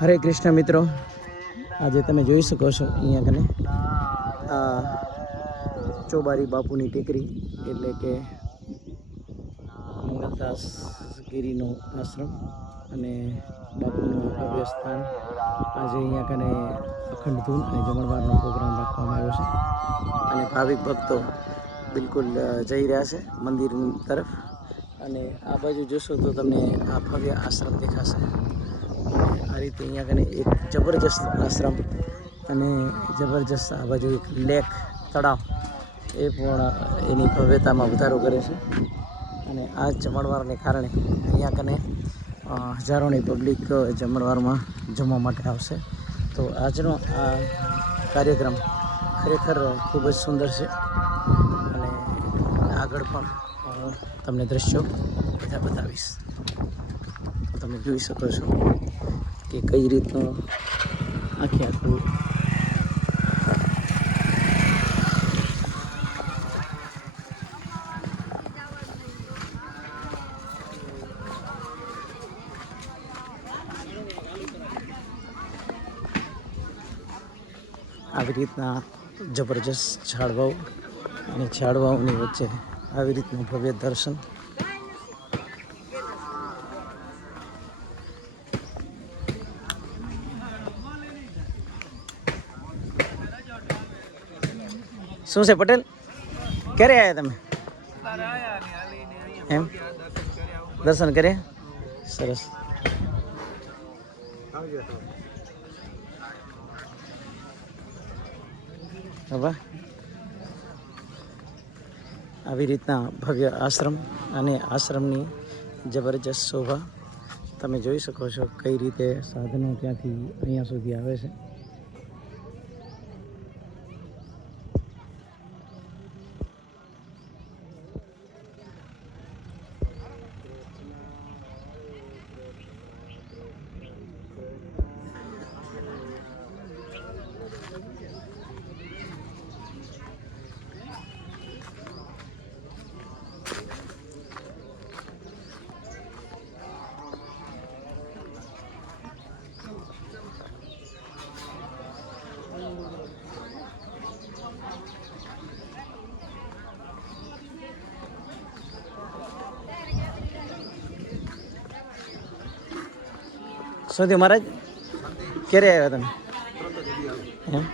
હરે કૃષ્ણ મિત્રો, આજે તમે જોઈ શકો છો અહીંયા કને, આ ચોબારી બાપુની ટેકરી, એટલે કે મંગલદાસ ગીરીનો આશ્રમ અને બાપુનું ભવ્ય સ્થાન. આજે અહીંયા કને અખંડ ધૂન અને જમણવારનો પ્રોગ્રામ રાખવામાં આવ્યો છે. અને ભાવિક ભક્તો બિલકુલ જઈ રહ્યા છે મંદિર તરફ. અને આ બાજુ જોશો તો તમને આ ભવ્ય આશ્રમ દેખાશે. આ રીતે અહીંયા કને એક જબરજસ્ત આશ્રમ અને જબરજસ્ત આ બાજુ એક લેક, તળાવ, એ પણ એની ભવ્યતામાં વધારો કરે છે. અને આ જમણવારને કારણે અહીંયા કને હજારોની પબ્લિક જમણવારમાં જમવા માટે આવશે. તો આજનો આ કાર્યક્રમ ખરેખર ખૂબ જ સુંદર છે. અને આગળ પણ તમને દ્રશ્યો બધા બતાવીશ. તમે જોઈ શકો છો. કે કઈ રીતનું આખે આખું આવી રીતના જબરજસ્ત ઝાડવાઓ અને ઝાડવાઓની વચ્ચે આવી રીતનું ભવ્ય દર્શન. શું છે પટેલ? ક્યારે આવ્યા તમે? એમ? દર્શન કરે સરસ. હવે આવી રીતના ભવ્ય આશ્રમ અને આશ્રમની જબરજસ્ત શોભા તમે જોઈ શકો છો કઈ રીતે સાધનો ત્યાંથી અહીંયા સુધી આવે છે. સૌથી મહારાજ ક્યારે આવ્યા તમે? એમ